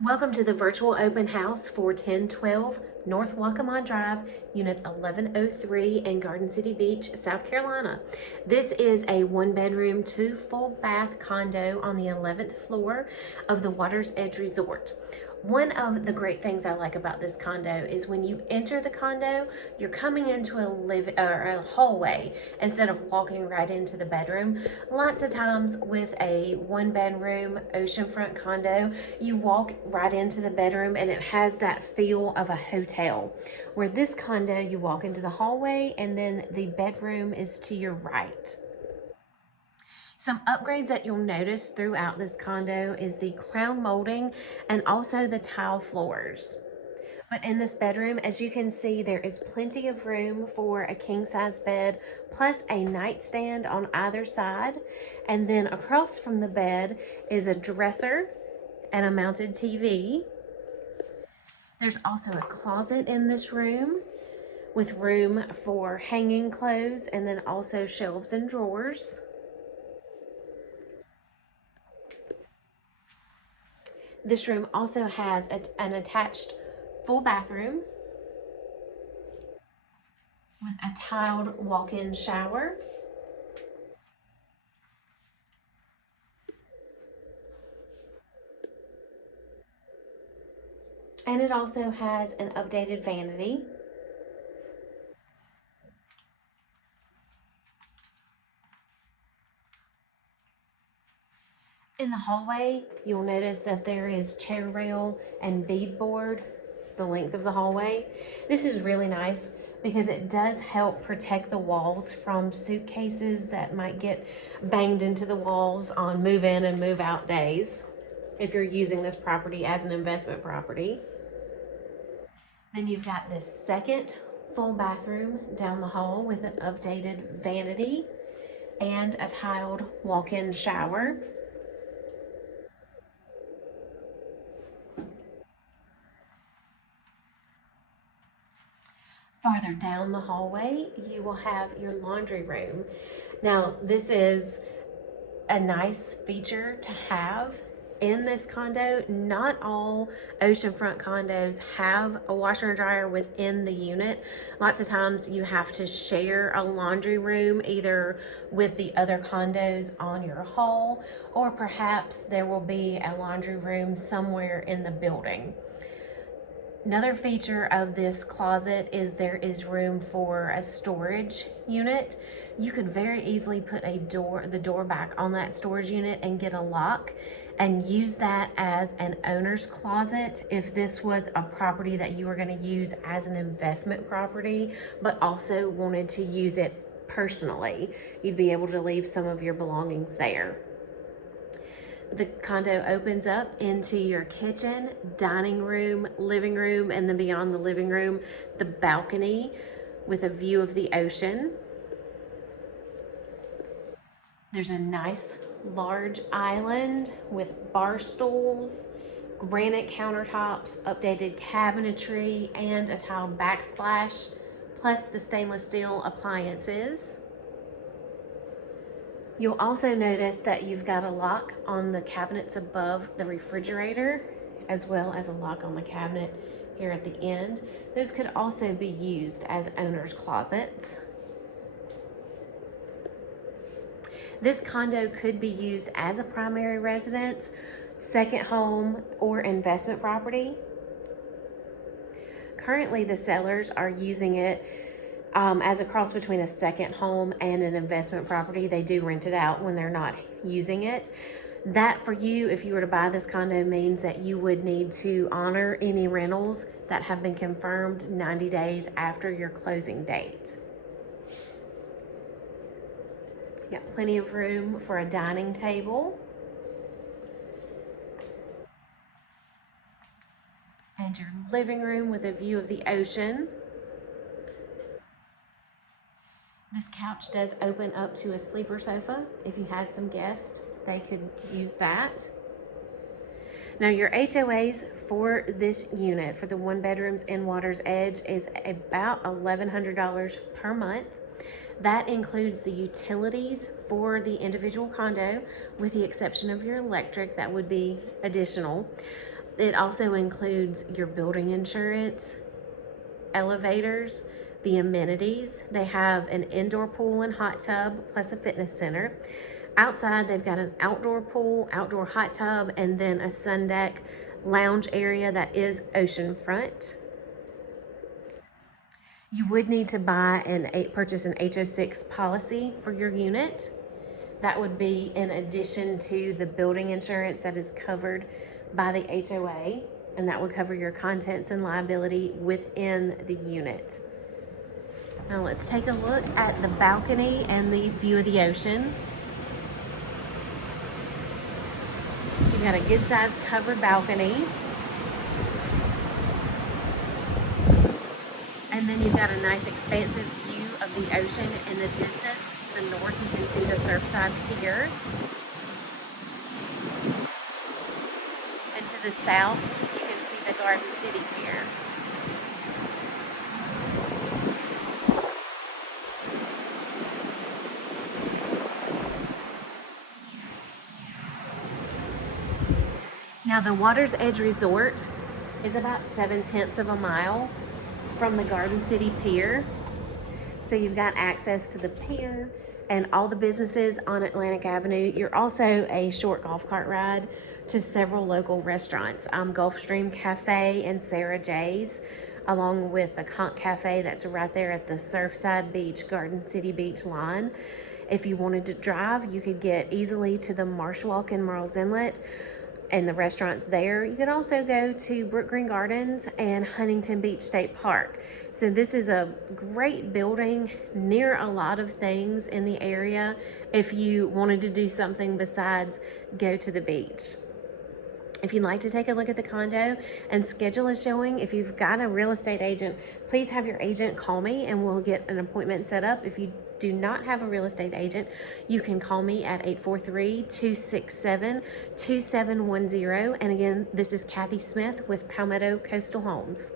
Welcome to the virtual open house for 1012 North Waccamaw Drive, Unit 1103 in Garden City Beach, South Carolina. This is a one-bedroom, two full-bath condo on the 11th floor of the Water's Edge Resort. One of the great things I like about this condo is when you enter the condo, you're coming into a hallway instead of walking right into the bedroom. Lots of times with a one-bedroom oceanfront condo, you walk right into the bedroom and it has that feel of a hotel. Where this condo, you walk into the hallway and then the bedroom is to your right. Some upgrades that you'll notice throughout this condo is the crown molding and also the tile floors. But in this bedroom, as you can see, there is plenty of room for a king-size bed plus a nightstand on either side. And then across from the bed is a dresser and a mounted TV. There's also a closet in this room with room for hanging clothes and then also shelves and drawers. This room also has an attached full bathroom with a tiled walk-in shower. And it also has an updated vanity. In the hallway, you'll notice that there is chair rail and beadboard the length of the hallway. This is really nice because it does help protect the walls from suitcases that might get banged into the walls on move in and move out days if you're using this property as an investment property. Then you've got this second full bathroom down the hall with an updated vanity and a tiled walk-in shower. Farther down the hallway, you will have your laundry room. Now, this is a nice feature to have in this condo. Not all oceanfront condos have a washer and dryer within the unit. Lots of times you have to share a laundry room either with the other condos on your hall, or perhaps there will be a laundry room somewhere in the building. Another feature of this closet is there is room for a storage unit. You could very easily put the door back on that storage unit and get a lock and use that as an owner's closet if this was a property that you were going to use as an investment property, but also wanted to use it personally. You'd be able to leave some of your belongings there. The condo opens up into your kitchen, dining room, living room, and then beyond the living room, the balcony with a view of the ocean. There's a nice large island with bar stools, granite countertops, updated cabinetry, and a tile backsplash, plus the stainless steel appliances. You'll also notice that you've got a lock on the cabinets above the refrigerator, as well as a lock on the cabinet here at the end. Those could also be used as owner's closets. This condo could be used as a primary residence, second home, or investment property. Currently, the sellers are using it as a cross between a second home and an investment property. They do rent it out when they're not using it. That for you, if you were to buy this condo, means that you would need to honor any rentals that have been confirmed 90 days after your closing date. You got plenty of room for a dining table. And your living room with a view of the ocean. This couch does open up to a sleeper sofa. If you had some guests, they could use that. Now your HOAs for this unit, for the one bedrooms in Water's Edge, is about $1,100 per month. That includes the utilities for the individual condo, with the exception of your electric, that would be additional. It also includes your building insurance, elevators, the amenities. They have an indoor pool and hot tub plus a fitness center. Outside, they've got an outdoor pool, outdoor hot tub, and then a Sundeck lounge area that is oceanfront. You would need to purchase an HO6 policy for your unit. That would be in addition to the building insurance that is covered by the HOA, and that would cover your contents and liability within the unit. Now let's take a look at the balcony and the view of the ocean. You've got a good sized covered balcony. And then you've got a nice expansive view of the ocean in the distance. To the north, you can see the Surfside Pier. And to the south, you can see the Garden City Pier. Now the Water's Edge Resort is about 7/10 of a mile from the Garden City Pier. So you've got access to the pier and all the businesses on Atlantic Avenue. You're also a short golf cart ride to several local restaurants, Gulfstream Cafe and Sarah J's, along with the Conch Cafe that's right there at the Surfside Beach, Garden City Beach line. If you wanted to drive, you could get easily to the Marsh Walk in Merle's Inlet and the restaurants there. You could also go to Brook Green Gardens and Huntington Beach State Park. So this is a great building near a lot of things in the area if you wanted to do something besides go to the beach. If you'd like to take a look at the condo and schedule a showing, if you've got a real estate agent, please have your agent call me and we'll get an appointment set up. If you do not have a real estate agent, you can call me at 843-267-2710. And again, this is Kathy Smith with Palmetto Coastal Homes.